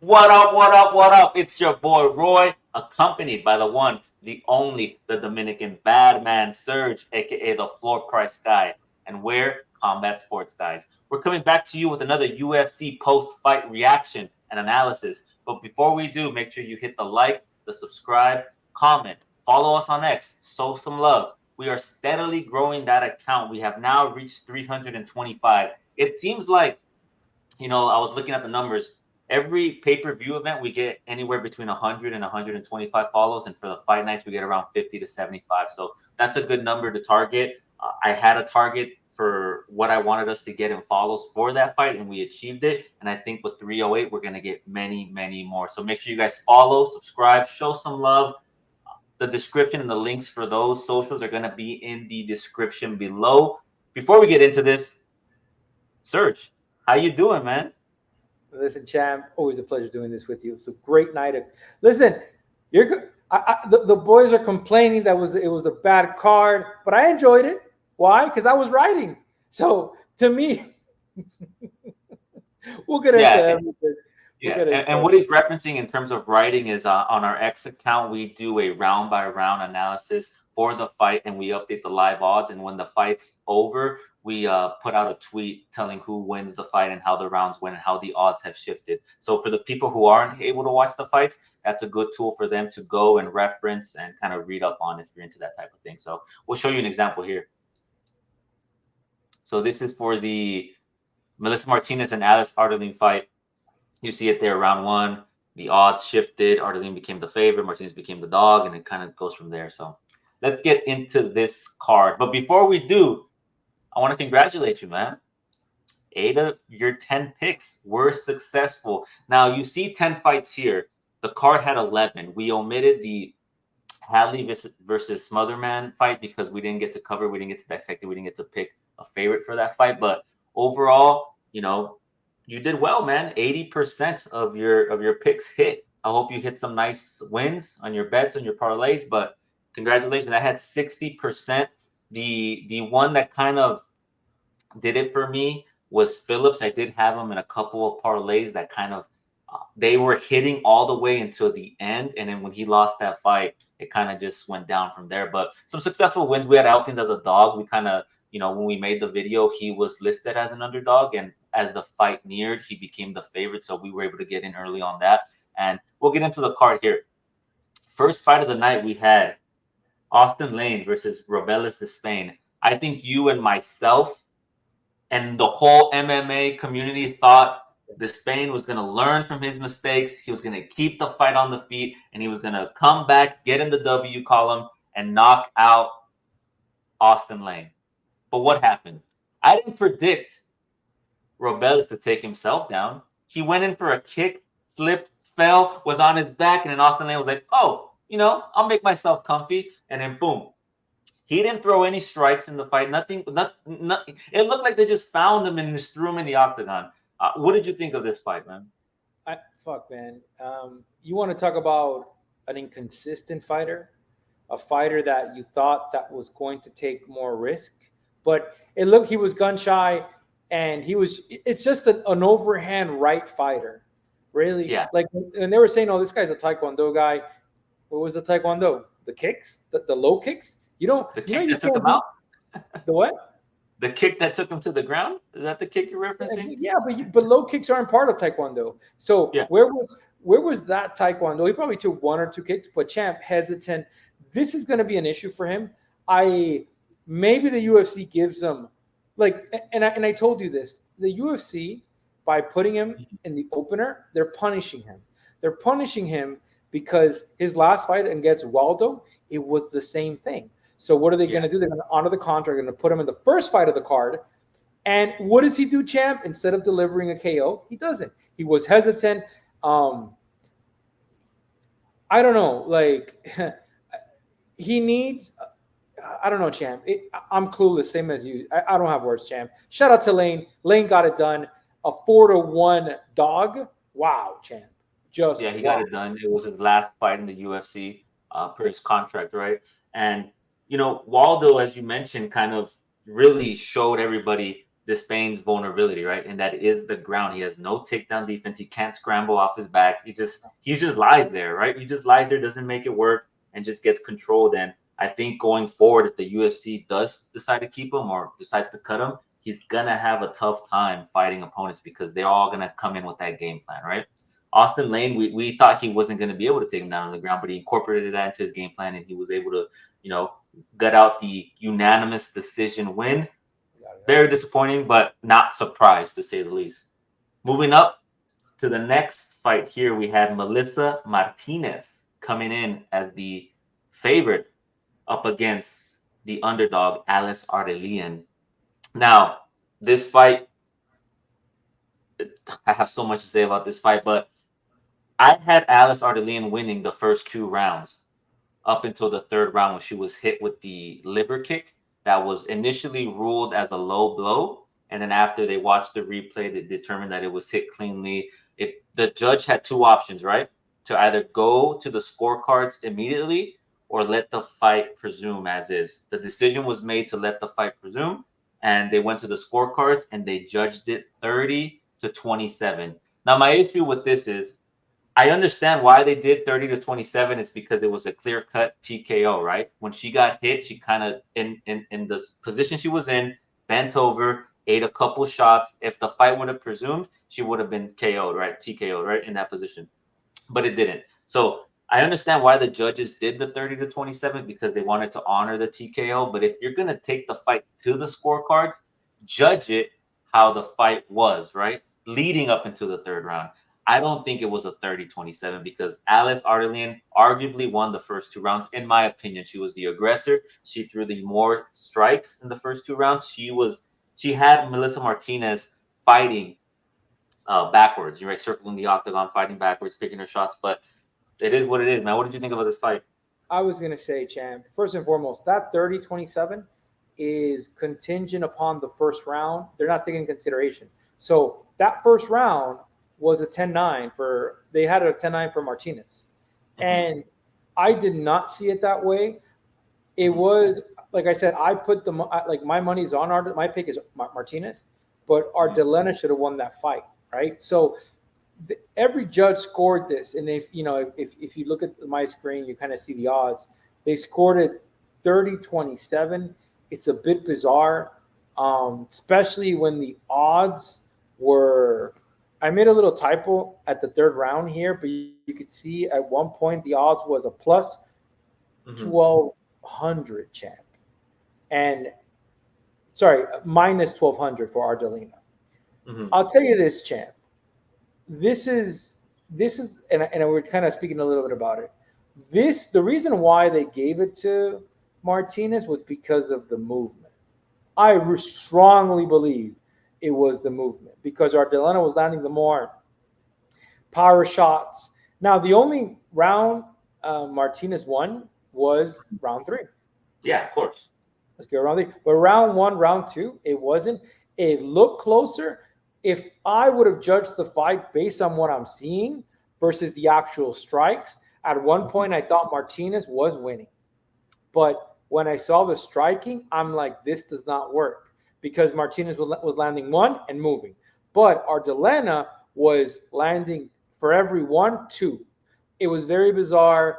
What up, what up, what up? It's your boy Roy, accompanied by the one, the only, the Dominican bad man Serge, aka the floor price guy. And we're Combat Sports Guys. We're coming back to you with another UFC post fight reaction and analysis. But before we do, make sure you hit the like, the subscribe, comment, follow us on X, show some love. We are steadily growing that account. We have now reached 325. It seems like I was looking at the numbers. Every pay-per-view event, we get anywhere between 100 and 125 follows, and for the fight nights, we get around 50 to 75. So that's a good number to target. I had a target for what I wanted us to get in follows for that fight, and we achieved it. And I think with 308, we're going to get many, many more. So make sure you guys follow, subscribe, show some love. The description and the links for those socials are going to be in the description below. Before we get into this, Serge, how you doing, man? Listen, champ, always a pleasure doing this with you. It's a great night. Listen, you're good. The boys are complaining that it was a bad card, but I enjoyed it. Why? Because I was writing. So to me, we'll get into Yeah, everything. We'll yeah. get And into what he's referencing in terms of writing is on our X account, we do a round by round analysis for the fight and we update the live odds. And when the fight's over, we put out a tweet telling who wins the fight and how the rounds went and how the odds have shifted. So for the people who aren't able to watch the fights, that's a good tool for them to go and reference and kind of read up on if you're into that type of thing. So we'll show you an example here. So this is for the Melissa Martinez and Alice Ardeline fight. You see it there, round one. The odds shifted. Ardeline became the favorite. Martinez became the dog, and it kind of goes from there. So let's get into this card. But before we do, I want to congratulate you, man. 8 of your 10 picks were successful. Now, you see 10 fights here. The card had 11. We omitted the Hadley versus Smotherman fight because we didn't get to cover, we didn't get to dissect it, we didn't get to pick a favorite for that fight. But overall, you did well, man. 80% of your picks hit. I hope you hit some nice wins on your bets and your parlays. But congratulations, I had 60%. The one that kind of did it for me was Phillips. I did have him in a couple of parlays that kind of they were hitting all the way until the end, and then when he lost that fight, it kind of just went down from there. But some successful wins. We had Elkins as a dog. We kind of, when we made the video, he was listed as an underdog, and as the fight neared, he became the favorite. So we were able to get in early on that, and we'll get into the card here. First fight of the night, we had Austin Lane versus Robelis de Spain. I think you and myself and the whole MMA community thought the Spain was going to learn from his mistakes. He was going to keep the fight on the feet, and he was going to come back, get in the W column, and knock out Austin Lane. But what happened? I didn't predict Robelis to take himself down. He went in for a kick, slipped, fell, was on his back, and then Austin Lane was like, oh, I'll make myself comfy, and then boom. He didn't throw any strikes in the fight. Nothing. It looked like they just found him and just threw him in the octagon. What did you think of this fight, man? fuck, man. You want to talk about an inconsistent fighter, a fighter that you thought that was going to take more risk, but it looked he was gun shy, and he was. It's just an overhand right fighter, really. Yeah. Like, and they were saying, "Oh, this guy's a Taekwondo guy." What was the Taekwondo? The kicks, the low kicks. You don't. The You know kick you that took can't him out? the what? The kick that took him to the ground? Is that the kick you're referencing? Yeah, but low kicks aren't part of Taekwondo. So Yeah. where was that Taekwondo? He probably took one or two kicks, but champ hesitant. This is going to be an issue for him. Maybe the UFC gives him and I told you this. The UFC, by putting him in the opener, they're punishing him. They're punishing him because his last fight against Waldo, it was the same thing. So what are they going to do? They're going to honor the contract. They're going to put him in the first fight of the card. And what does he do, champ? Instead of delivering a KO, he doesn't. He was hesitant. I don't know. Like, he needs. I don't know, champ. I'm clueless, same as you. I don't have words, champ. Shout out to Lane. Lane got it done. A 4-1 dog. Wow, champ. Just Yeah, he wow. got it done. It was his last fight in the UFC per his contract, right? And Waldo, as you mentioned, kind of really showed everybody Despain's vulnerability, right? And that is the ground. He has no takedown defense. He can't scramble off his back. He just lies there, right? He just lies there, doesn't make it work, and just gets controlled. And I think going forward, if the UFC does decide to keep him or decides to cut him, he's gonna have a tough time fighting opponents because they're all gonna come in with that game plan, right? Austin Lane, we thought he wasn't going to be able to take him down on the ground, but he incorporated that into his game plan, and he was able to, gut out the unanimous decision win. Very disappointing, but not surprised to say the least. Moving up to the next fight here, we had Melissa Martinez coming in as the favorite up against the underdog, Alice Ardelian. Now, this fight, I have so much to say about this fight, but I had Alice Ardelian winning the first 2 rounds up until the third round when she was hit with the liver kick that was initially ruled as a low blow. And then after they watched the replay, they determined that it was hit cleanly. The judge had 2 options, right? To either go to the scorecards immediately or let the fight presume as is. The decision was made to let the fight presume, and they went to the scorecards and they judged it 30-27. Now, my issue with this is I understand why they did 30-27. It's because it was a clear-cut TKO, right? When she got hit, she kind of in the position she was in, bent over, ate a couple shots. If the fight would have presumed, she would have been KO'd, right? TKO, right? In that position. But it didn't. So I understand why the judges did the 30-27 because they wanted to honor the TKO. But if you're going to take the fight to the scorecards, judge it how the fight was, right? Leading up into the third round. I don't think it was a 30-27 because Alice Ardelian arguably won the first 2 rounds. In my opinion, she was the aggressor. She threw the more strikes in the first 2 rounds. She had Melissa Martinez fighting backwards. You're right, circling the octagon, fighting backwards, picking her shots. But it is what it is, man. What did you think about this fight? I was going to say, champ, first and foremost, that 30-27 is contingent upon the first round. They're not taking consideration. So that first round was a 10-9 for, they had a 10-9 for Martinez. Mm-hmm. And I did not see it that way. It was, like I said, I put my money's on my pick is Martinez, but Ardelena should have won that fight, right? So every judge scored this, and if you look at my screen, you kind of see the odds. They scored it 30-27. It's a bit bizarre, especially when the odds were. I made a little typo at the third round here, but you could see at one point the odds was a plus 1,200, champ, and minus 1,200 for Ardelena. Mm-hmm. I'll tell you this, champ. This is, and we're kind of speaking a little bit about it. The reason why they gave it to Martinez was because of the movement. I strongly believe it was the movement because Ardelena was landing the more power shots. Now, the only round Martinez won was round 3. Yeah, of course. Let's go round 3. But round 1, round 2, it wasn't. It looked closer. If I would have judged the fight based on what I'm seeing versus the actual strikes, at one point I thought Martinez was winning. But when I saw the striking, I'm like, this does not work because Martinez was landing one and moving. But Ardelena was landing for every 1, 2. It was very bizarre,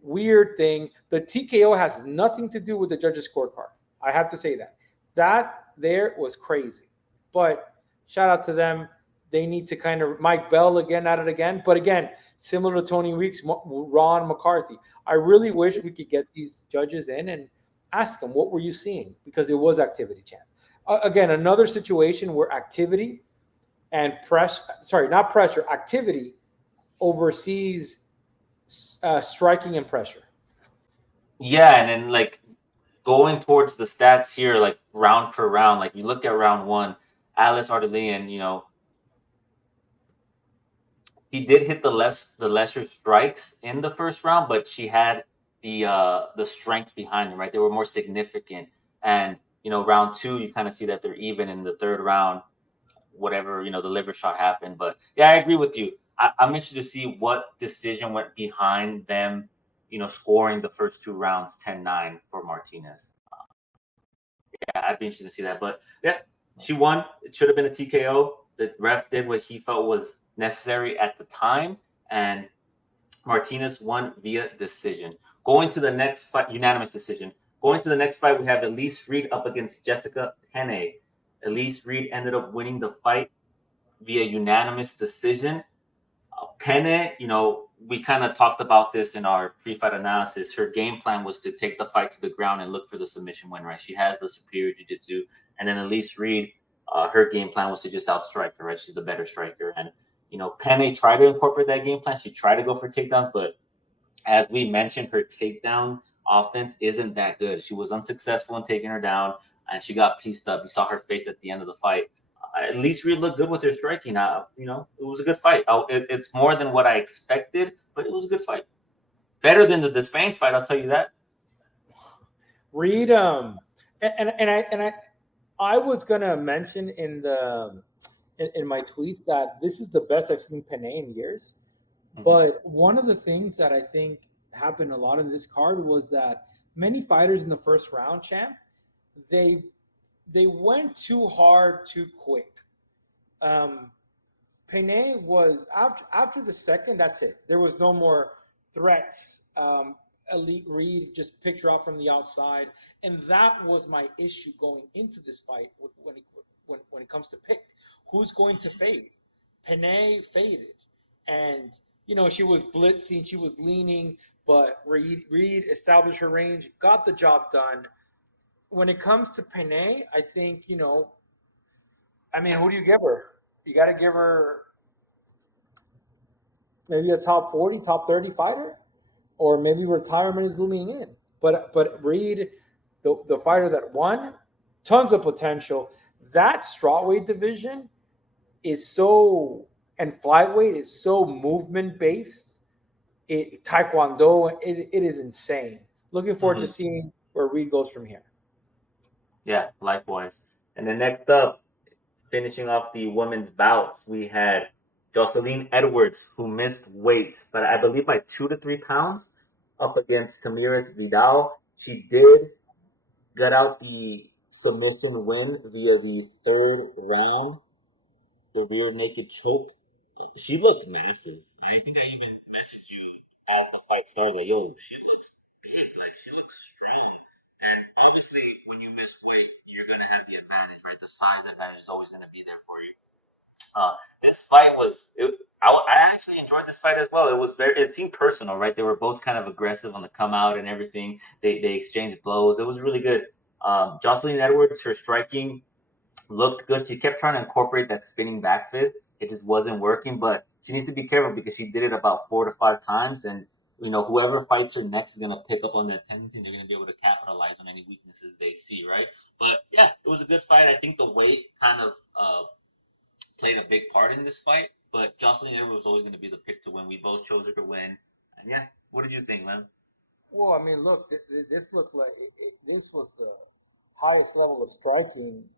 weird thing. The TKO has nothing to do with the judges' scorecard. I have to say that. That there was crazy. But shout out to them. They need to kind of Mike Bell again at it again. But again, similar to Tony Weeks, Ron McCarthy. I really wish we could get these judges in and ask them, what were you seeing? Because it was activity, champ. Again, another situation where activity and activity oversees striking and pressure. Yeah, and then going towards the stats here, like round per round, like you look at round 1, Alice Ardelian, he did hit the lesser strikes in the first round, but she had the strength behind them, right? They were more significant. And round 2, you kind of see that they're even. In the third round, whatever, the liver shot happened. But yeah, I agree with you. I'm interested to see what decision went behind them, scoring the first 2 rounds 10-9 for Martinez. Yeah, I'd be interested to see that. But yeah, She won. It should have been a TKO. The ref did what he felt was necessary at the time, and Martinez won via decision. Going to the next fight, unanimous decision. Going to the next fight, we have Elise Reed up against Jessica Penne. Elise Reed ended up winning the fight via unanimous decision. Penne, we kind of talked about this in our pre-fight analysis. Her game plan was to take the fight to the ground and look for the submission win, right? She has the superior jiu-jitsu. And then Elise Reed, her game plan was to just outstrike her, right? She's the better striker. And, Penne tried to incorporate that game plan. She tried to go for takedowns, but as we mentioned, her takedown offense isn't that good. She was unsuccessful in taking her down, and she got pieced up. You saw her face at the end of the fight. At least Reed looked good with her striking. It was a good fight. It's more than what I expected, but it was a good fight. Better than the Despain fight, I'll tell you that. Reed, I was gonna mention in my tweets that this is the best I've seen Penne in years. Mm-hmm. But one of the things that I think happened a lot in this card was that many fighters in the first round, champ, they went too hard too quick. Penne was after the second, that's it. There was no more threats. Elite Reed just picked her off from the outside, and that was my issue going into this fight when it comes to pick. Who's going to fade? Penne faded, and she was blitzing, she was leaning, but Reed established her range, got the job done. When it comes to Penne, I think, who do you give her? You got to give her maybe a top 40, top 30 fighter, or maybe retirement is looming in. But Reed, the fighter that won, tons of potential. That strawweight division is so, and flyweight is so movement based. Taekwondo, it is insane. Looking forward to seeing where Reed goes from here. Yeah, likewise. And then next up, finishing off the women's bouts, we had Jocelyn Edwards, who missed weight, but I believe by 2 to 3 pounds, up against Tamiris Vidal. She did get out the submission win via the third round, the rear naked choke. She looked massive. I think I even messaged you as the fight started, like, yo, she looks big, like she looks strong. And obviously, when you miss weight, you're going to have the advantage, right? The size advantage is always going to be there for you. This fight I actually enjoyed this fight as well. It seemed personal, right? They were both kind of aggressive on the come out and everything. They exchanged blows. It was really good. Jocelyn Edwards, her striking looked good. She kept trying to incorporate that spinning back fist. It just wasn't working, but she needs to be careful because she did it about 4 to 5 times. And, whoever fights her next is going to pick up on that tendency and they're going to be able to capitalize on any weaknesses they see, right? But, yeah, it was a good fight. I think the weight kind of played a big part in this fight, but Jocelyn Edwards was always going to be the pick to win. We both chose her to win. And, yeah, what did you think, man? Well, look, this looked like this was the highest level of striking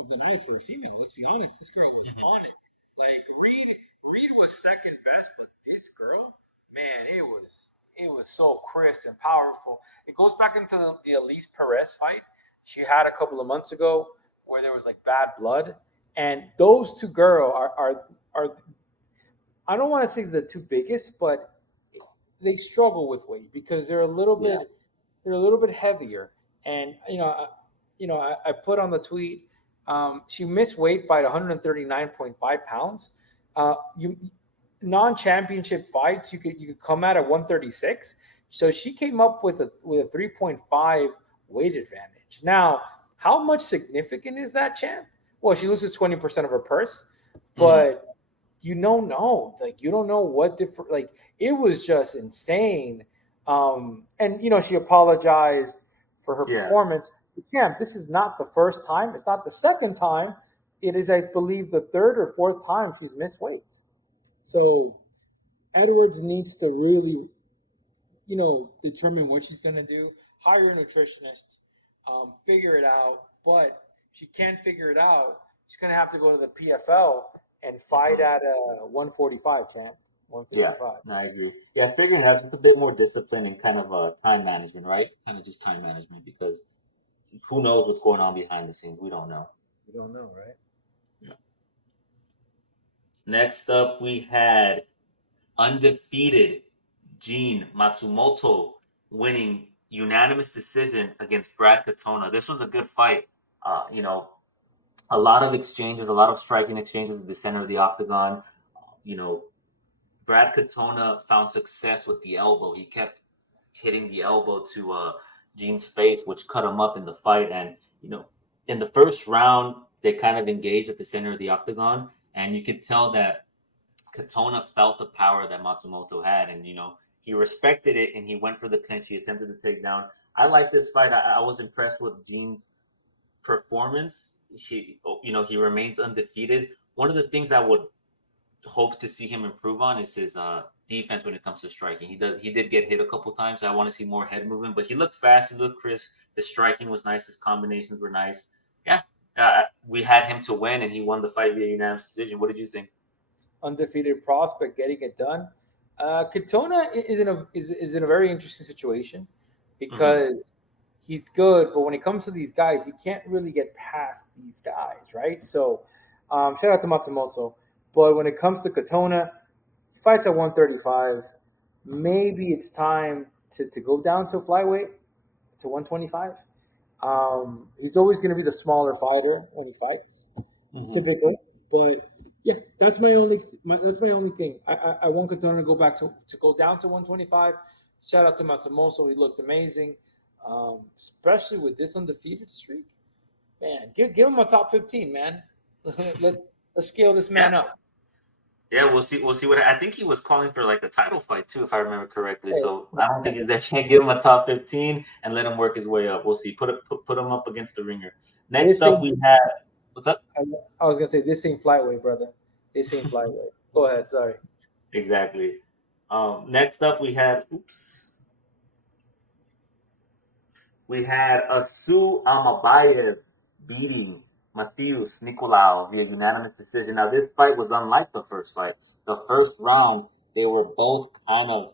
of the night for a female. Let's be honest, this girl was on it. Like Reed was second best, but this girl, man, it was so crisp and powerful. It goes back into the Elise Perez fight she had a couple of months ago, where there was like bad blood, and those two girls are I don't want to say the two biggest, but they struggle with weight because they're a little bit heavier, and I put on the tweet. She missed weight by 139.5 pounds. Non-championship fights, you could come out at 136. So she came up with a 3.5 weight advantage. Now, how much significant is that, champ? Well, she loses 20% of her purse, but you don't know. Like, you don't know what different. Like, it was just insane. And she apologized for her performance. Champ, this is not the first time. It's not the second time. It is, I believe, the third or fourth time she's missed weight. So Edwards needs to really, determine what she's going to do. Hire a nutritionist, figure it out. But if she can't figure it out, she's going to have to go to the PFL and fight at 145, champ. 155. Yeah, I agree. Yeah, figuring it out, just a bit more discipline and kind of time management, right? Kind of just time management, because who knows what's going on behind the scenes? We don't know. We don't know, right? Next up, we had undefeated Gene Matsumoto winning unanimous decision against Brad Katona. This was a good fight. A lot of exchanges, a lot of striking exchanges at the center of the octagon. You know, Brad Katona found success with the elbow. He kept hitting the elbow to Gene's face, which cut him up in the fight. And in the first round, they kind of engaged at the center of the octagon, and you could tell that Katona felt the power that Matsumoto had, and he respected it, and he went for the clinch. He attempted to take down. I like this fight. I was impressed with Gene's performance. He remains undefeated. One of the things I would hope to see him improve on is his defense when it comes to striking. He did get hit a couple times. I want to see more head movement, but he looked fast. He looked crisp. His striking was nice. His combinations were nice. Yeah, we had him to win, and he won the fight via unanimous decision. What did you think? Undefeated prospect getting it done. Katona is in a very interesting situation because he's good, but when it comes to these guys, he can't really get past these guys, right? So, shout out to Matsumoto. But when it comes to Katona, fights at 135. Maybe it's time to go down to flyweight to 125. He's always going to be the smaller fighter when he fights, typically. But yeah, that's my only thing. I want Katona to go back to go down to 125. Shout out to Matsumoto. He looked amazing, especially with this undefeated streak. Man, give him a top 15, man. Let's scale this man up. Yeah, we'll see. We'll see what I think he was calling for, like a title fight too, if I remember correctly. So I don't think he's there. Can't give him a top 15 and let him work his way up. We'll see. Put him up against the ringer. Next up, we have what's up? I was gonna say this ain't flyweight, brother. This ain't flyweight. Go ahead. Sorry. Exactly. Next up, we had Asu Amabayev beating Matheus Nicolau via unanimous decision. Now, this fight was unlike the first fight. The first round, they were both kind of,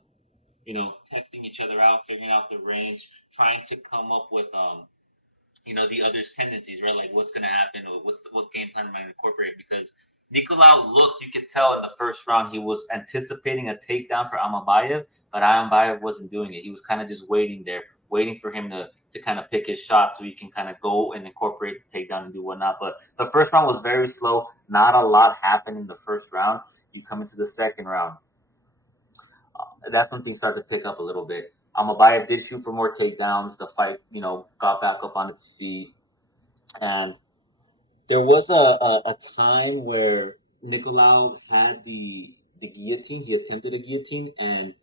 testing each other out, figuring out the range, trying to come up with, the other's tendencies, right? Like what's going to happen, or what game plan am I going to incorporate? Because Nicolau you could tell in the first round, he was anticipating a takedown for Amabayev, but Amabayev wasn't doing it. He was kind of just waiting there, waiting for him to kind of pick his shot so he can kind of go and incorporate the takedown and do whatnot. But the first round was very slow. Not a lot happened in the first round. You come into the second round. That's when things start to pick up a little bit. Amabayev did shoot for more takedowns. The fight, got back up on its feet. And there was a time where Nicolau had the guillotine. He attempted a guillotine, and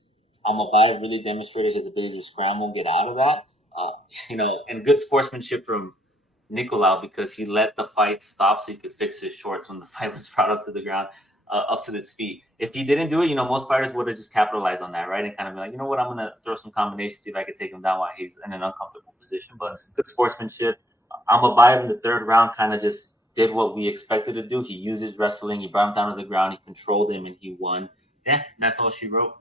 Amabayev really demonstrated his ability to scramble and get out of that. And good sportsmanship from Nicolau because he let the fight stop so he could fix his shorts when the fight was brought up to the ground, up to his feet. If he didn't do it, most fighters would have just capitalized on that, right? And kind of be like, you know what, I'm going to throw some combinations, see if I can take him down while he's in an uncomfortable position. But good sportsmanship. Amabayev in the third round kind of just did what we expected to do. He used his wrestling. He brought him down to the ground. He controlled him, and he won. Yeah, that's all she wrote.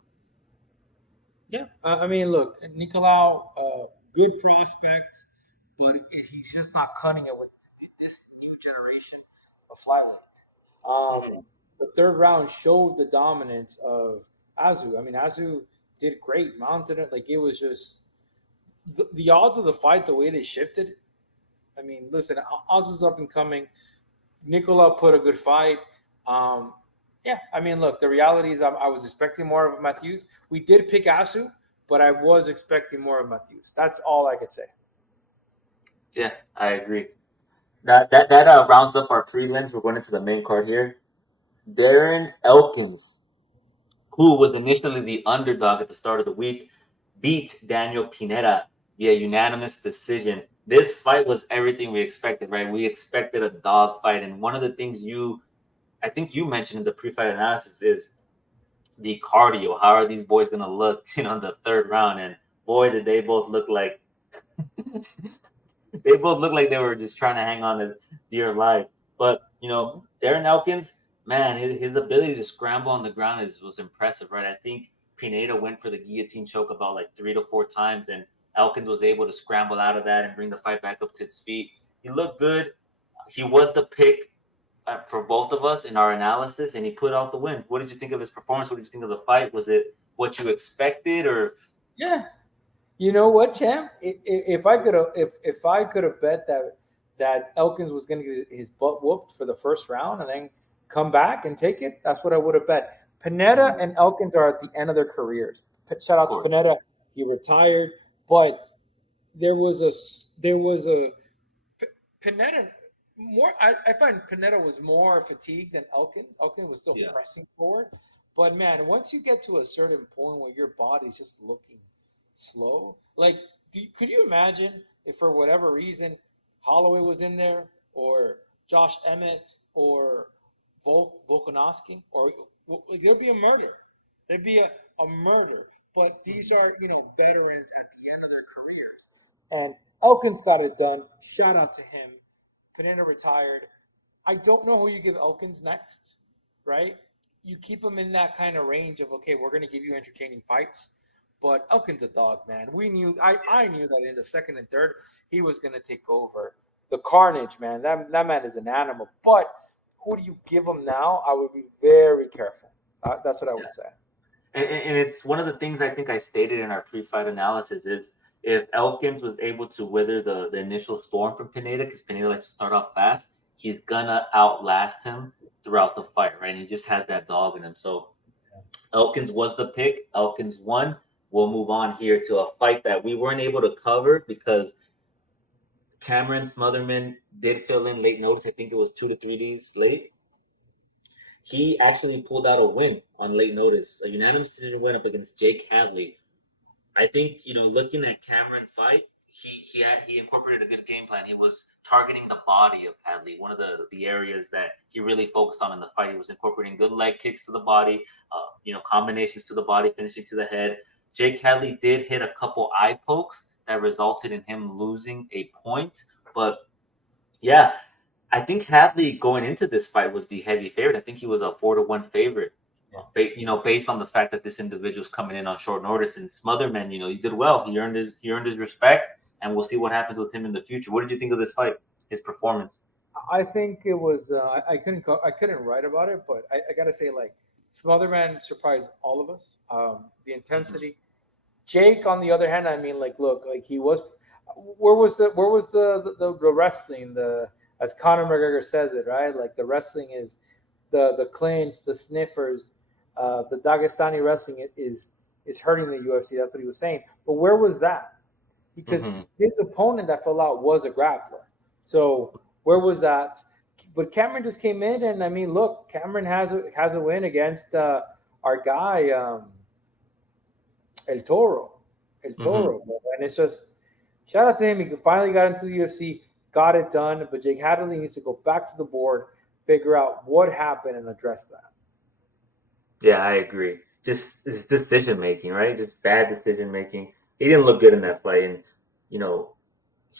Yeah, I mean, look, Nicolau, good prospect, but he's just not cutting it with this new generation of flyweights. The third round showed the dominance of Azu. I mean, Azu did great, mounted it. Like, it was just the odds of the fight, the way they shifted. I mean, listen, Azu's up and coming. Nicolau put a good fight. Yeah, I mean, look, the reality is I was expecting more of Matthews. We did pick Asu, but I was expecting more of Matthews. That's all I could say. Yeah, I agree. That rounds up our prelims. We're going into the main card here. Darren Elkins, who was initially the underdog at the start of the week, beat Daniel Pineda via unanimous decision. This fight was everything we expected, right? We expected a dog fight. And one of the things I think you mentioned in the pre-fight analysis is the cardio. How are these boys going to look, in the third round? And boy, did they both look like they were just trying to hang on to dear life. But, Darren Elkins, man, his ability to scramble on the ground was impressive, right? I think Pineda went for the guillotine choke about like 3 to 4 times, and Elkins was able to scramble out of that and bring the fight back up to its feet. He looked good. he was the pick for both of us in our analysis, and he put out the win. What did you think of his performance? What did you think of the fight? Was it what you expected, or Yeah. You know what, champ? If I could have bet that Elkins was going to get his butt whooped for the first round and then come back and take it, that's what I would have bet. Pineda and Elkins are at the end of their careers. Shout of out to course, Pineda, he retired, but there was a Pineda more. I find Pineda was more fatigued than Elkins. Elkins was still yeah, pressing forward, but man, once you get to a certain point where your body's just looking slow, like could you imagine if for whatever reason Holloway was in there or Josh Emmett or Volkanovski, or there'd be a murder. There'd be a murder. But these are veterans at the end of their careers. And Elkins got it done. Shout out to him. Pineda retired. I don't know who you give Elkins next, right? You keep him in that kind of range of okay, we're going to give you entertaining fights, but Elkins a dog, man. I knew that in the second and third he was going to take over. The carnage, man. That man is an animal. But who do you give him now? I would be very careful. That's what I yeah. would say. And it's one of the things I think I stated in our pre-fight analysis is if Elkins was able to wither the initial storm from Pineda, because Pineda likes to start off fast, he's gonna outlast him throughout the fight, right? And he just has that dog in him. So Elkins was the pick. Elkins won. We'll move on here to a fight that we weren't able to cover because Cameron Smotherman did fill in late notice. I think it was 2 to 3 days late. He actually pulled out a win on late notice, a unanimous decision win up against Jake Hadley. I think looking at Cameron fight, he incorporated a good game plan. He was targeting the body of Hadley, one of the areas that he really focused on in the fight. He was incorporating good leg kicks to the body, combinations to the body, finishing to the head. Jake Hadley did hit a couple eye pokes that resulted in him losing a point, but yeah, I think Hadley going into this fight was the heavy favorite. I think he was a 4-1 favorite. Yeah. Based on the fact that this individual's coming in on short notice, and Smotherman, he did well. He earned his respect, and we'll see what happens with him in the future. What did you think of this fight? His performance? I think it was. I couldn't write about it, but I gotta say, like, Smotherman surprised all of us. The Mm-hmm. intensity. Jake, on the other hand, I mean, like, look, like he was. Where was the wrestling? The As Conor McGregor says it, right? Like the wrestling is the clinch, the sniffers, the Dagestani wrestling is hurting the UFC. That's what he was saying. But where was that? Because Mm-hmm. his opponent that fell out was a grappler. So where was that? But Cameron just came in, and I mean, look, Cameron has a win against our guy El Toro, El Mm-hmm. Toro, bro. And it's just shout out to him. He finally got into the UFC, got it done. But Jake Hadley needs to go back to the board, figure out what happened, and address that. Yeah, I agree. Just his decision making, right? Just bad decision making. He didn't look good in that fight, and you know,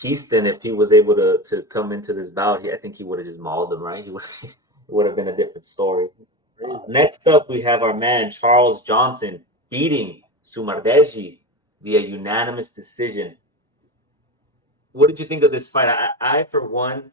Houston, if he was able to come into this bout, I think he would have just mauled him, right? It would have been a different story. Crazy. Next up, we have our man Charles Johnson beating Sumardeji via unanimous decision. What did you think of this fight? I for one,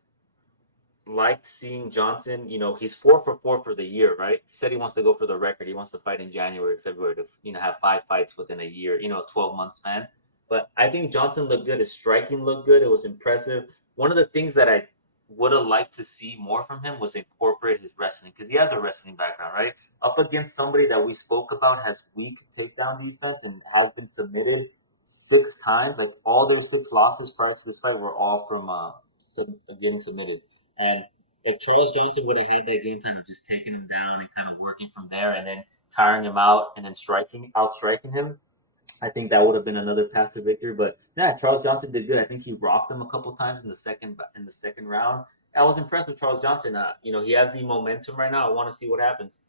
liked seeing Johnson. He's 4 for 4 for the year, right? He said he wants to go for the record. He wants to fight in January, February to have 5 fights within a year. A 12-month span. But I think Johnson looked good. His striking looked good. It was impressive. One of the things that I would have liked to see more from him was incorporate his wrestling because he has a wrestling background, right? Up against somebody that we spoke about has weak takedown defense and has been submitted 6 times. Like all their 6 losses prior to this fight were all from getting submitted. And if Charles Johnson would have had that game plan of just taking him down and kind of working from there and then tiring him out and then outstriking him, I think that would have been another path to victory. But yeah, Charles Johnson did good. I think he rocked him a couple times in the second round. I was impressed with Charles Johnson. He has the momentum right now. I want to see what happens.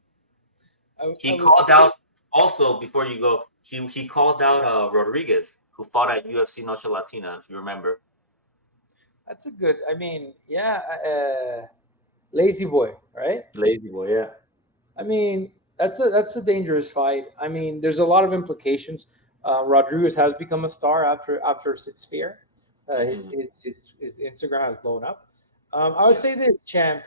I He would called say out also before you go. He called out Rodriguez, who fought at UFC Noche Latina, if you remember. that's a good. I mean, yeah, lazy boy, right? Lazy boy, yeah. I mean, that's a dangerous fight. I mean, there's a lot of implications. Rodriguez has become a star after Six Fear. Mm-hmm. His Instagram has blown up. I would say this, champ.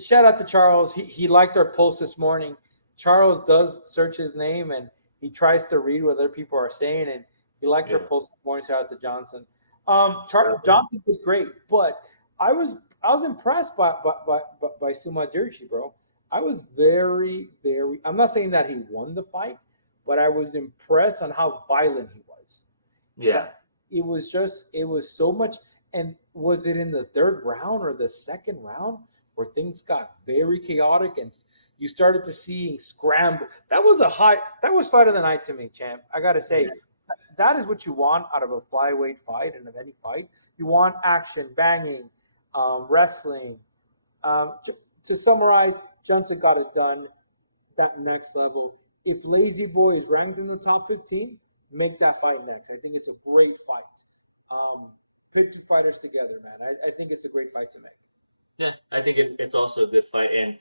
Shout out to Charles. He liked our post this morning. Charles does search his name and he tries to read what other people are saying, and he liked our Yeah. post this morning. Shout out to Johnson. Shout out to him. Johnson did great, but I was impressed by Suma Dirci, bro. I was very. I'm not saying that he won the fight, but I was impressed on how violent he was. Yeah. That it was so much. And was it in the third round or the second round where things got very chaotic and you started to see scramble? That was fight of the night to me, champ. I gotta say, Yeah. that is what you want out of a flyweight fight and of any fight. You want action, banging, wrestling. To summarize, Johnson got it done. That next level. If Lazy Boy is ranked in the top 15, make that fight next. I think it's a great fight. Pit two fighters together, man. I think it's a great fight to make. Yeah, I think it's also a good fight. And,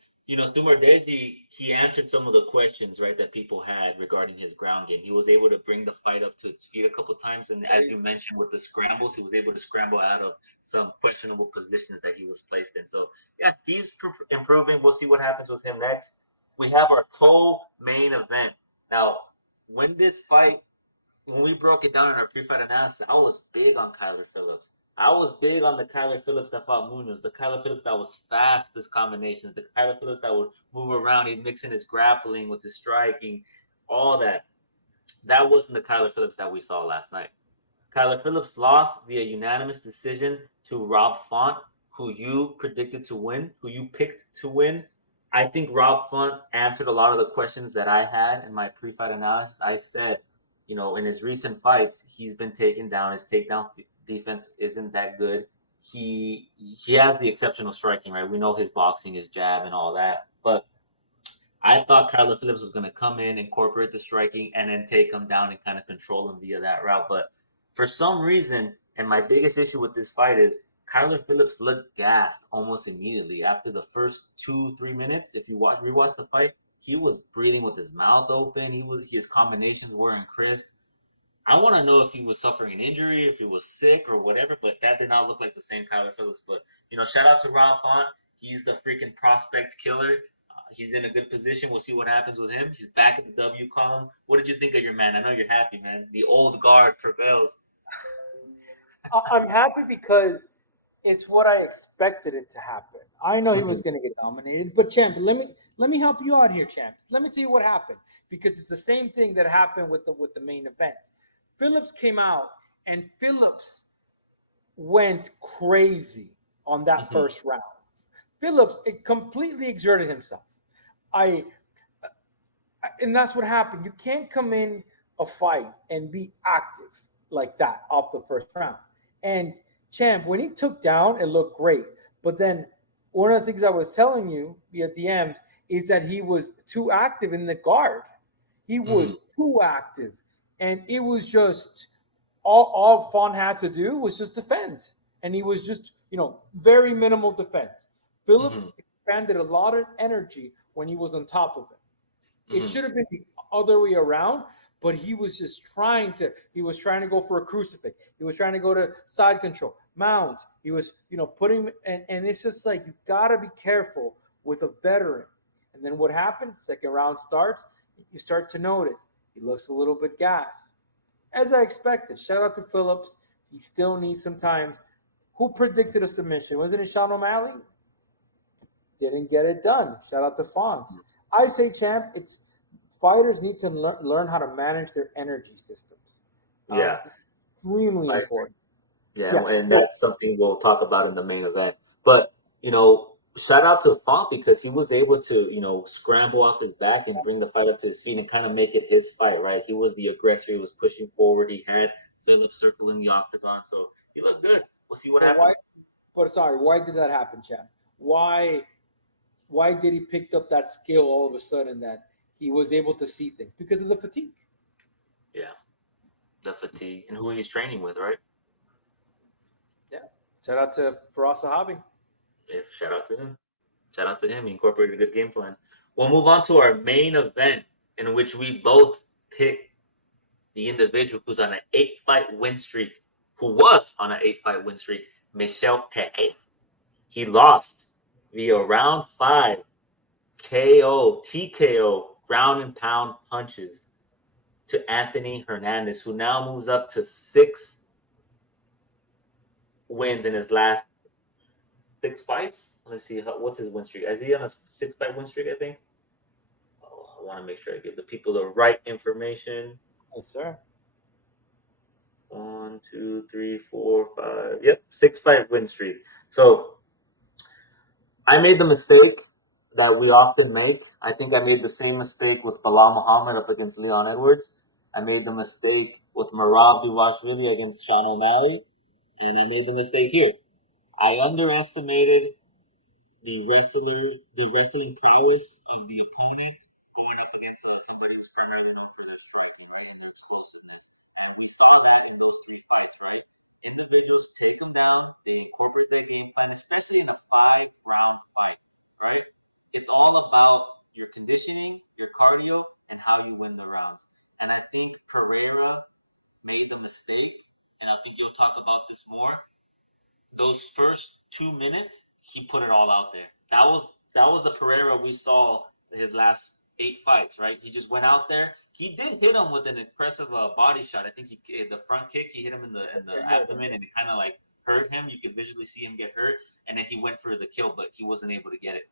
Stuart Deji, he answered some of the questions, right, that people had regarding his ground game. He was able to bring the fight up to its feet a couple times. And as you mentioned with the scrambles, he was able to scramble out of some questionable positions that he was placed in. So, yeah, he's improving. We'll see what happens with him next. We have our co-main event. Now, when this fight when we broke it down in our pre-fight analysis, I was big on Kyler Phillips. I was big on the Kyler Phillips that fought Munoz, the Kyler Phillips that was fast with his combinations, the Kyler Phillips that would move around, he'd mix in his grappling with his striking, all that. That wasn't the Kyler Phillips that we saw last night. Kyler Phillips lost via unanimous decision to Rob Font, who you predicted to win, who you picked to win. I think Rob Font answered a lot of the questions that I had in my pre-fight analysis. I said, in his recent fights, he's been taken down. His takedown defense isn't that good. He has the exceptional striking, right? We know his boxing, his jab, and all that. But I thought Kyler Phillips was going to come in, incorporate the striking, and then take him down and kind of control him via that route. But for some reason, and my biggest issue with this fight is Kyler Phillips looked gassed almost immediately after the first 2-3 minutes. If you rewatch the fight, he was breathing with his mouth open. His combinations weren't crisp. I want to know if he was suffering an injury, if he was sick or whatever, but that did not look like the same Kyler Phillips. But, shout out to Rob Font. He's the freaking prospect killer. He's in a good position. We'll see what happens with him. He's back at the W column. What did you think of your man? I know you're happy, man. The old guard prevails. I'm happy because it's what I expected it to happen. I know he was Mhm. going to get dominated, but champ, let me help you out here, champ. Let me tell you what happened because it's the same thing that happened with the main event. Phillips came out and Phillips went crazy on that Mhm. first round. Phillips it completely exerted himself. I and that's what happened. You can't come in a fight and be active like that off the first round. And Champ, when he took down, it looked great. But then one of the things I was telling you via DMs is that he was too active in the guard. He was Mhm. too active. And it was just all Fawn had to do was just defend. And he was just, very minimal defense. Phillips Mhm. expanded a lot of energy when he was on top of it. It Mhm. should have been the other way around, but he was trying to go for a crucifix. He was trying to go to side control, mount. He was, putting, and it's just like, you got to be careful with a veteran. And then what happens? Second round starts, you start to notice he looks a little bit gassed. As I expected, shout out to Phillips. He still needs some time. Who predicted a submission? Wasn't it Sean O'Malley? Didn't get it done. Shout out to Fonz. I say, champ, it's fighters need to learn how to manage their energy systems. Yeah, Extremely I agree. important. Yeah, Yeah. and Well, that's something we'll talk about in the main event. But, shout out to Font because he was able to, scramble off his back and bring the fight up to his feet and kind of make it his fight, right? He was the aggressor. He was pushing forward. He had Phillips circling the octagon. So he looked good. We'll see what but why? happens. But sorry, why did that happen, champ? Why? Why did he pick up that skill all of a sudden that he was able to see things because of the fatigue? Yeah, the fatigue and who he's training with, right? Yeah. Shout out to Faraz Sahabi. If shout out to him. Shout out to him. He incorporated a good game plan. We'll move on to our main event in which we both pick the individual who's on an 8-fight win streak, who was on an 8-fight win streak, Michel Pereira. He lost via round 5 KO, TKO, ground and pound punches to Anthony Hernandez, who now moves up to 6 wins in his last 6 fights. Let's see, what's his win streak? Is he on a 6-fight win streak, I think? Oh, I want to make sure I give the people the right information. Yes, sir. 1, 2, 3, 4, 5. Yep, 6-fight win streak. So I made the mistake that we often make. I think I made the same mistake with Bilal Muhammad up against Leon Edwards. I made the mistake with Merab Duvashvili against Sean O'Malley. And I made the mistake here. I underestimated the wrestling prowess of the opponent. We saw that in those 3 fights, right? Individuals take them down, they incorporate their game plan, especially in a 5-round fight, right? It's all about your conditioning, your cardio, and how you win the rounds. And I think Pereira made the mistake, and I think you'll talk about this more. Those first 2 minutes, he put it all out there. That was the Pereira we saw his last 8 fights, right? He just went out there. He did hit him with an impressive body shot. I think the front kick, he hit him in the abdomen, and it kind of like hurt him. You could visually see him get hurt, and then he went for the kill, but he wasn't able to get it.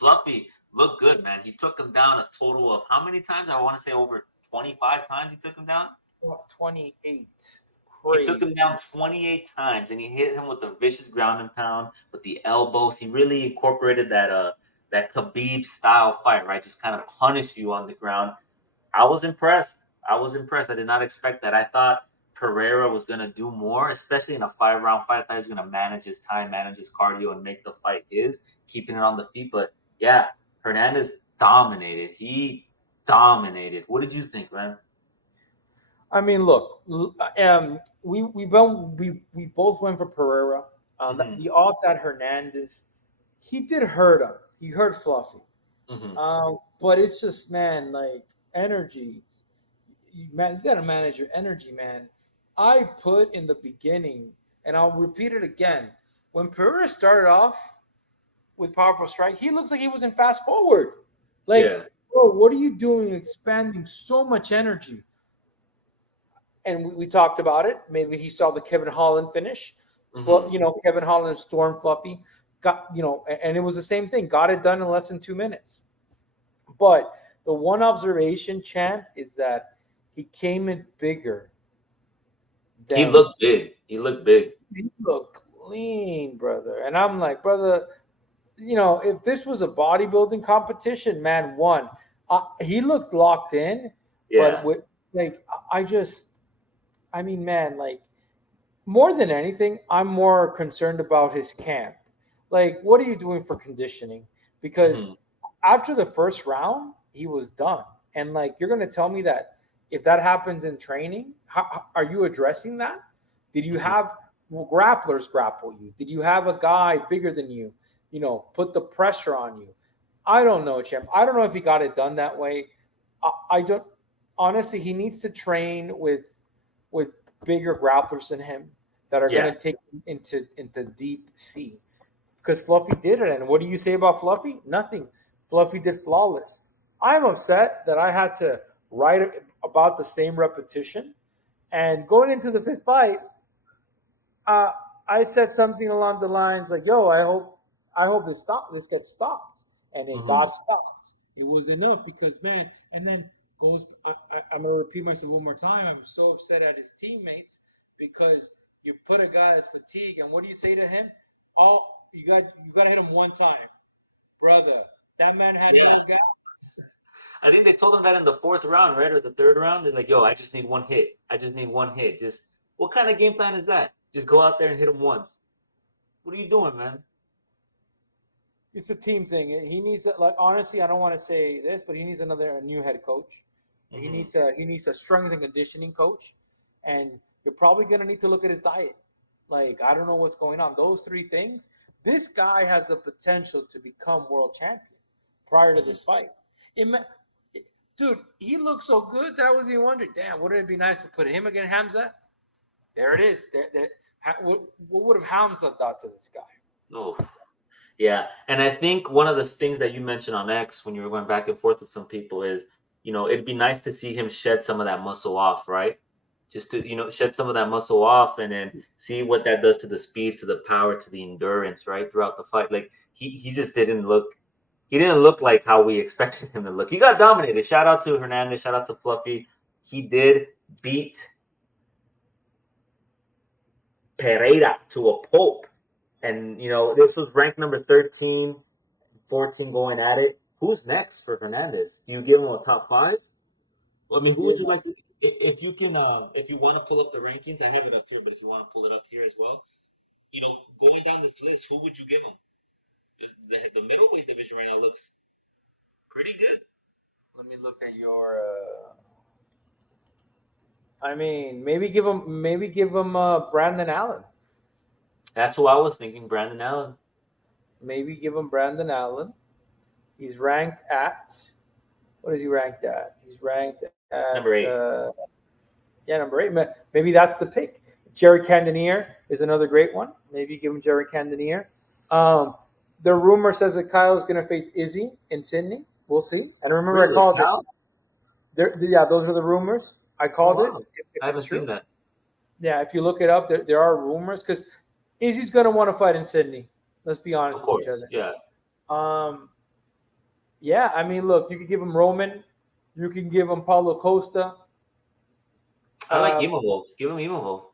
Fluffy looked good, man. He took him down a total of how many times? I want to say over 25 times he took him down. 28. He took him down 28 times, and he hit him with the vicious ground and pound, with the elbows. He really incorporated that Khabib style fight, right? Just kind of punish you on the ground. I was impressed. I did not expect that. I thought Pereira was going to do more, especially in a 5-round fight. I thought he was going to manage his time, manage his cardio, and make the fight his, keeping it on the feet. But yeah, Hernandez dominated. He dominated. What did you think, man? I mean, look, we both went for Pereira. Mm-hmm. The odds at Hernandez, he did hurt him. He hurt Fluffy. Mm-hmm. But it's just, man, like energy. You got to manage your energy, man. I put in the beginning, and I'll repeat it again. When Pereira started off with powerful strike, he looks like he was in fast forward. Like, Yeah. bro, what are you doing expanding so much energy? And we talked about it. Maybe he saw the Kevin Holland finish. Mm-hmm. Well, Kevin Holland stormed Fluffy. And it was the same thing. Got it done in less than 2 minutes. But the one observation, champ, is that he came in bigger. He looked big. He looked clean, brother. And I'm like, brother, if this was a bodybuilding competition, man won. He looked locked in. Yeah. But man, like, more than anything, I'm more concerned about his camp. Like, what are you doing for conditioning? Because after the first round, he was done. And, like, you're going to tell me that if that happens in training, how are you addressing that? Did you have grapplers grapple you? Did you have a guy bigger than you, put the pressure on you? I don't know, champ. I don't know if he got it done that way. I don't. Honestly, he needs to train with bigger grapplers than him that are going to take him into deep sea. Because Fluffy did it. And what do you say about Fluffy? Nothing. Fluffy did flawless. I'm upset that I had to write about the same repetition. And going into the 5th fight, I said something along the lines like, "Yo, I hope this gets stopped," and it got stopped. It was enough because, man, and then I'm gonna repeat myself one more time. I'm so upset at his teammates because you put a guy that's fatigued, and what do you say to him? Oh, you got to hit him one time, brother. That man had no gas. I think they told him that in the 4th round, right, or the 3rd round. They're like, "Yo, I just need one hit. Just what kind of game plan is that? Just go out there and hit him once. What are you doing, man?" It's a team thing. He needs to, like, honestly, I don't want to say this, but he needs a new head coach. He needs a strength and conditioning coach, and you're probably gonna need to look at his diet. Like, I don't know what's going on. Those 3 things. This guy has the potential to become world champion prior to this fight. Dude, he looked so good that I was even wondering, damn, wouldn't it be nice to put him against Hamza? There it is. What would have Hamza done to this guy? Oh, yeah. And I think one of the things that you mentioned on X when you were going back and forth with some people is, it'd be nice to see him shed some of that muscle off, right? Just to, shed some of that muscle off and then see what that does to the speed, to the power, to the endurance, right? Throughout the fight. Like he just didn't look like how we expected him to look. He got dominated. Shout out to Hernandez, shout out to Fluffy. He did beat Pereira to a pulp. And, this was ranked number 13, 14 going at it. Who's next for Hernandez? Do you give him a top five? Well, I mean, who Yeah. would you like to? If you can, if you want to pull up the rankings, I have it up here. But if you want to pull it up here as well, going down this list, who would you give him? The middleweight division right now looks pretty good. Let me look at your. I mean, maybe give him Brandon Allen. That's who I was thinking, Brandon Allen, Maybe give him Brandon Allen. He's ranked at. What is he ranked at? He's ranked at number 8. yeah, number 8. Maybe that's the pick. Jerry Cannonier is another great one. Maybe give him Jerry Cannonier. Um, the rumor says that Kyle's going to face Izzy in Sydney. We'll see. And remember, I Really, called it. Cal? Yeah, those are the rumors. I Oh called it. wow, If I it's haven't true. seen that. Yeah, if you look it up, there are rumors because Izzy's going to want to fight in Sydney. Let's be Of honest with each course, other. yeah. Um, yeah, I mean, look, you could give him Roman. You can give him Paulo Costa. I like Um, Imavov. Give him Imavov.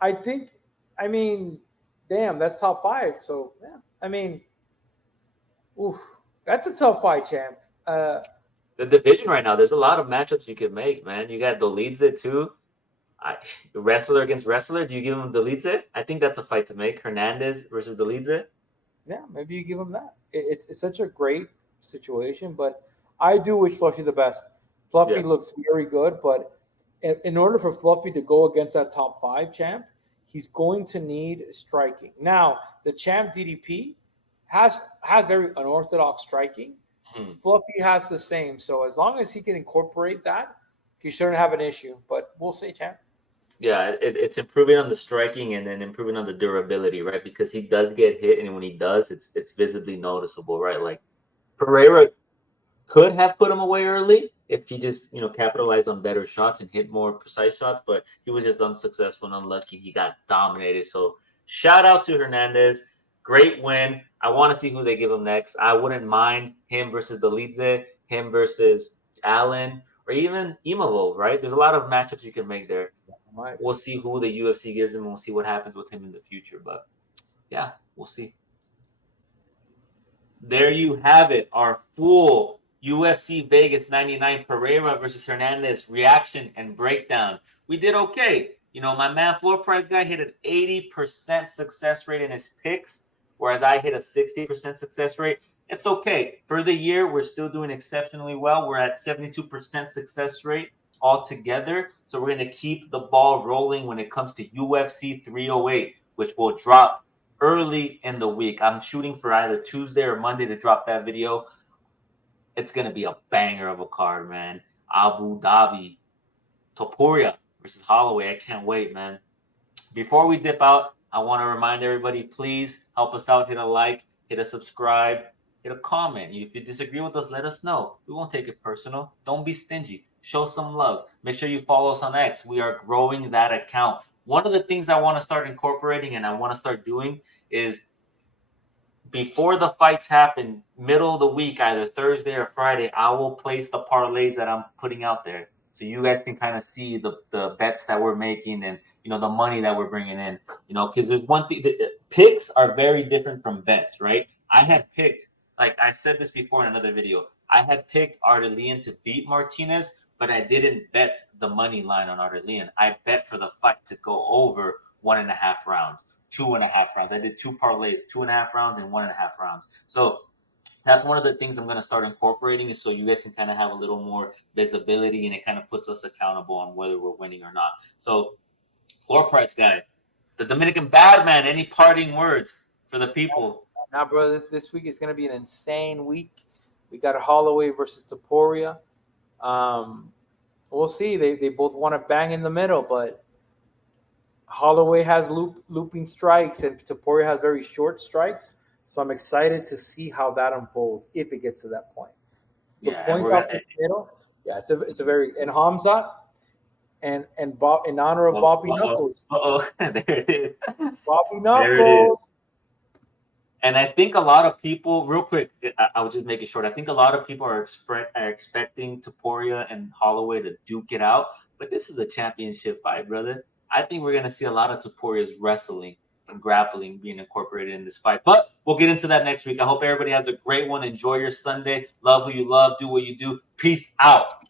I think, I mean, damn, that's top 5. So, yeah, I mean, oof, that's a tough fight, champ. Uh, The division right now, there's a lot of matchups you could make, man. You got Dolidze too. I, wrestler against wrestler. Do you give him Dolidze? I think that's a fight to make. Hernandez versus Dolidze. yeah, maybe you give him that. It's such a great situation, but I do wish Fluffy the best. Yeah. Fluffy looks very good, but in order for Fluffy to go against that top 5 champ, he's going to need striking. Now, the champ DDP has very unorthodox striking. Hmm. Fluffy has the same. So as long as he can incorporate that, he shouldn't have an issue. But we'll see, champ. Yeah, it's improving on the striking and then improving on the durability, right? Because he does get hit, and when he does, it's visibly noticeable, right? Like Pereira could have put him away early if he just capitalized on better shots and hit more precise shots, but he was just unsuccessful and unlucky. He got dominated. So shout out to Hernandez, great win. I want to see who they give him next. I wouldn't mind him versus Dolidze, him versus Allen, or even Imavov. Right? There's a lot of matchups you can make there. Right. We'll see who the UFC gives him, and we'll see what happens with him in the future. But yeah, we'll see. There you have it, our full UFC Vegas 99 Pereira versus Hernandez reaction and breakdown. We did okay. My man floor price guy hit an 80% success rate in his picks, whereas I hit a 60% success rate. It's okay. For the year, we're still doing exceptionally well. We're at 72% success rate altogether. So we're going to keep the ball rolling when it comes to UFC 308, which will drop early in the week. I'm shooting for either Tuesday or Monday to drop that video. It's going to be a banger of a card, man. Abu Dhabi, Topuria versus Holloway. I can't wait, man. Before we dip out, I want to remind everybody, please help us out. Hit a like, hit a subscribe, hit a comment. If you disagree with us, let us know. We won't take it personal. Don't be stingy. Show some love. Make sure you follow us on X. We are growing that account. One of the things I want to start incorporating and I want to start doing is before the fights happen, middle of the week, either Thursday or Friday, I will place the parlays that I'm putting out there, so you guys can kind of see the bets that we're making and the money that we're bringing in. Because there's one thing: picks are very different from bets, right? I have picked, like I said this before in another video, I had picked Artelian to beat Martinez, but I didn't bet the money line on Artelian. I bet for the fight to go over 1.5 rounds. 2.5 rounds. I did 2 parlays, 2.5 rounds and 1.5 rounds. So that's one of the things I'm going to start incorporating, is so you guys can kind of have a little more visibility and it kind of puts us accountable on whether we're winning or not. So, floor price guy, the Dominican Badman, any parting words for the people? Now, bro, this week is going to be an insane week. We got Holloway versus Topuria. We'll see. They both want to bang in the middle, but Holloway has looping strikes, and Topuria has very short strikes. So I'm excited to see how that unfolds if it gets to that point. The Yeah, and point we're off gonna. the middle, yeah, it's a very and Hamza and Bob in honor of Well, Bobby Knuckles. there it is. Bobby There it is. Knuckles. And I think a lot of people, real quick, I will just make it short. I think a lot of people are expecting Topuria and Holloway to duke it out, but this is a championship fight, brother. I think we're going to see a lot of Topuria's wrestling and grappling being incorporated in this fight. But we'll get into that next week. I hope everybody has a great one. Enjoy your Sunday. Love who you love. Do what you do. Peace out.